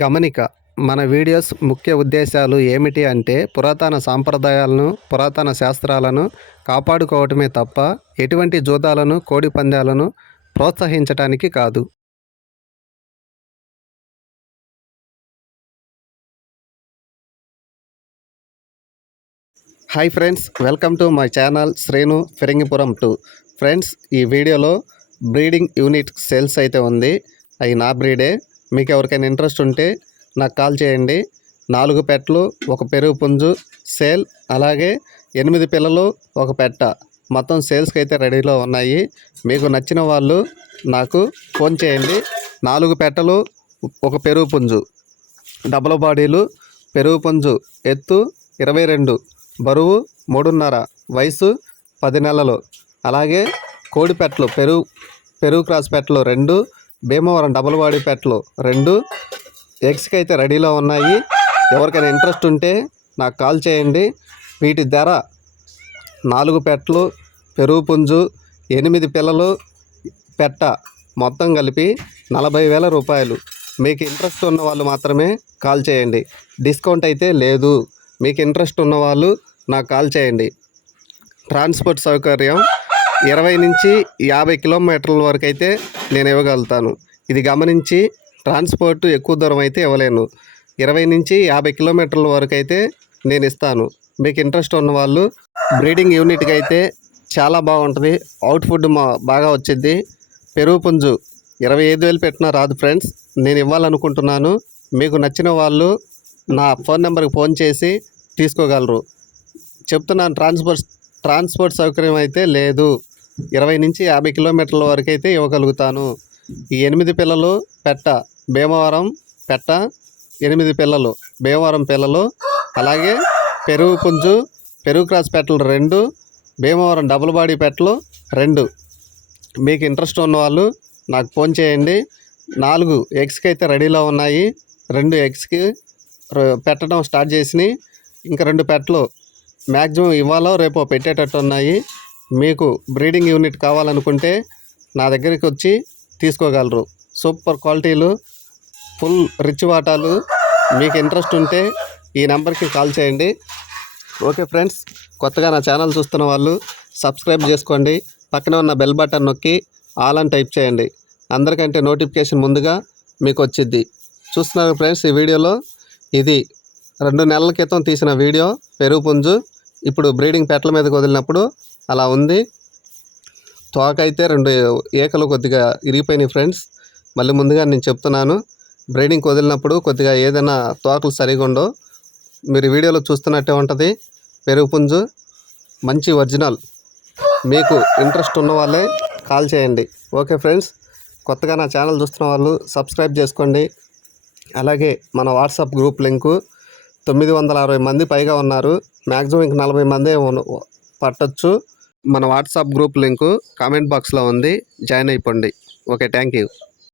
గమనిక మన వీడియోస్ ముఖ్య ఉద్దేశాలు ఏమిటి అంటే పురాతన సాంప్రదాయాలను పురాతన శాస్త్రాలను కాపాడుకోవటమే తప్ప ఎటువంటి జూదాలను కోడి పందాలను ప్రోత్సహించటానికి కాదు. Hi friends welcome to my channel Sreenu Phirangipuram too friends ఈ వీడియోలో బ్రీడింగ్ యూనిట్ సేల్స్ అయితే ఉంది. అవి నా బ్రీడే. మీకు ఎవరికైనా ఇంట్రెస్ట్ ఉంటే నాకు కాల్ చేయండి. నాలుగు పెట్టలు ఒక పెరుగు పుంజు సేల్ అలాగే ఎనిమిది పిల్లలు ఒక పెట్ట. మొత్తం సేల్స్కి అయితే రెడీలో ఉన్నాయి. మీకు నచ్చిన వాళ్ళు నాకు ఫోన్ చేయండి. నాలుగు పెట్టలు ఒక పెరుగు పుంజు. డబల్ బాడీలు పెరుగు పుంజు ఎత్తు ఇరవై రెండు బరువు మూడున్నర వయసు పది నెలలు. అలాగే కోడి పెట్టలు పెరుగు పెరుగు క్రాస్ పెట్టలు రెండు భీమవరం డబుల్ బాడీ పెట్టలు రెండు. ఎగ్స్కి అయితే రెడీలో ఉన్నాయి. ఎవరికైనా ఇంట్రెస్ట్ ఉంటే నాకు కాల్ చేయండి. వీటి ధర నాలుగు పెట్టలు పెరుగు పుంజు ఎనిమిది పిల్లలు పెట్ట మొత్తం కలిపి నలభై వేల రూపాయలు. మీకు ఇంట్రెస్ట్ ఉన్న వాళ్ళు మాత్రమే కాల్ చేయండి. డిస్కౌంట్ అయితే లేదు. మీకు ఇంట్రెస్ట్ ఉన్న వాళ్ళు నాకు కాల్ చేయండి. ట్రాన్స్పోర్ట్ సౌకర్యం ఇరవై నుంచి యాభై కిలోమీటర్ల వరకు అయితే నేను ఇవ్వగలుగుతాను. ఇది గమనించి ట్రాన్స్పోర్ట్ ఎక్కువ దూరం అయితే ఇవ్వలేను. ఇరవై నుంచి యాభై కిలోమీటర్ల వరకు అయితే నేను ఇస్తాను. మీకు ఇంట్రెస్ట్ ఉన్న వాళ్ళు బ్రీడింగ్ యూనిట్కి అయితే చాలా బాగుంటుంది. అవుట్ఫుడ్ మా బాగా వచ్చింది పెరుగు పుంజు ఇరవై ఐదు వేలు పెట్టినా రాదు ఫ్రెండ్స్. నేను ఇవ్వాలనుకుంటున్నాను. మీకు నచ్చిన వాళ్ళు నా ఫోన్ నెంబర్కి ఫోన్ చేసి తీసుకోగలరు. చెప్తున్నాను ట్రాన్స్పోర్ట్ ట్రాన్స్పోర్ట్ సౌకర్యం అయితే లేదు. ఇరవై నుంచి యాభై కిలోమీటర్ల వరకు అయితే ఇవ్వగలుగుతాను. ఈ ఎనిమిది పిల్లలు పెట్ట భీమవరం పెట్ట ఎనిమిది పిల్లలు భీమవరం పిల్లలు అలాగే పెరుగు పుంజు పెరుగు క్రాస్ పెట్టలు రెండు భీమవరం డబుల్ బాడీ పెట్టలు రెండు. మీకు ఇంట్రెస్ట్ ఉన్న వాళ్ళు నాకు ఫోన్ చేయండి. నాలుగు ఎగ్స్కి అయితే రెడీలో ఉన్నాయి. రెండు ఎగ్స్కి పెట్టడం స్టార్ట్ చేసినాయి. ఇంకా రెండు పెట్టలు మ్యాక్సిమం ఇవాళ రేపో పెట్టేటట్టు ఉన్నాయి. మీకు బ్రీడింగ్ యూనిట్ కావాలనుకుంటే నా దగ్గరికి వచ్చి తీసుకోగలరు. సూపర్ క్వాలిటీలు ఫుల్ రిచ్ వాటాలు. మీకు ఇంట్రెస్ట్ ఉంటే ఈ నెంబర్కి కాల్ చేయండి. ఓకే ఫ్రెండ్స్ కొత్తగా నా ఛానల్ చూస్తున్న వాళ్ళు సబ్స్క్రైబ్ చేసుకోండి. పక్కనే ఉన్న బెల్ బటన్ నొక్కి ఆల్ అని టైప్ చేయండి. అందరికంటే నోటిఫికేషన్ ముందుగా మీకు వచ్చిద్ది. చూస్తున్నారు ఫ్రెండ్స్ ఈ వీడియోలో? ఇది రెండు నెలల క్రితం తీసిన వీడియో పెరుగు పుంజు. ఇప్పుడు బ్రీడింగ్ పెట్టల మీదకి వదిలినప్పుడు అలా ఉంది. తోక అయితే రెండు ఏకలు కొద్దిగా ఇరిగిపోయినాయి ఫ్రెండ్స్. మళ్ళీ ముందుగా నేను చెప్తున్నాను బ్రీడింగ్కి వదిలినప్పుడు కొద్దిగా ఏదైనా తోకలు సరిగా ఉండవు. మీరు వీడియోలో చూస్తున్నట్టే ఉంటుంది. పెరుగు పుంజు మంచి ఒరిజినల్. మీకు ఇంట్రెస్ట్ ఉన్న వాళ్ళే కాల్ చేయండి. ఓకే ఫ్రెండ్స్ కొత్తగా నా ఛానల్ చూస్తున్న వాళ్ళు సబ్స్క్రైబ్ చేసుకోండి. అలాగే మన వాట్సాప్ గ్రూప్ లింకు తొమ్మిది వందల అరవై మంది పైగా ఉన్నారు. మ్యాక్సిమం ఇంక నలభై మందే పట్టొచ్చు. మన వాట్సాప్ గ్రూప్ లింకు కామెంట్ బాక్స్లో ఉంది. జాయిన్ అయిపోండి. Okay thank you